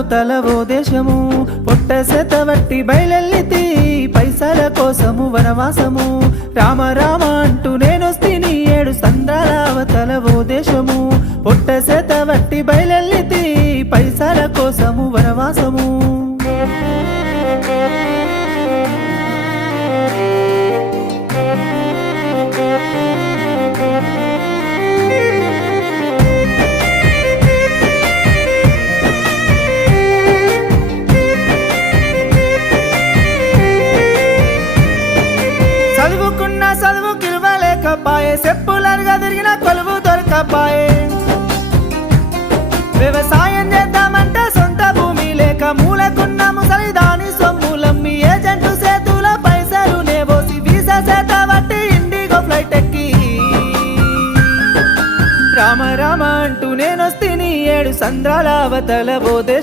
సంద్రాలావతల ఓ దేశము పొట్ట సెతవట్టి బయలెల్లితి పైసల కోసము వనవాసము రామ రామ అంటూ నేనొస్తిని 7 సంద్రాలావతల ఓ దేశము పొట్ట సెతవట్టి బయలెల్లితి పైసల కోసము వనవాసము చదువుకున్న చదువు కిలవలేకపాయే చెప్పులరుగా తిరిగిన కొలువు దొరకపాయే వ్యవసాయం చేద్దామంటే సొంత భూమి లేక మూలకున్న ముసలి దాని సొమ్ములమ్మి ఏజెంటు చేతుల పైసలు నేబోసి వీసా చేత బట్టి ఇండిగో ఫ్లైట్ ఎక్కి రామ రామ అంటూ నేనొస్తిని 7 సంద్రాలావతల ఓ దేశం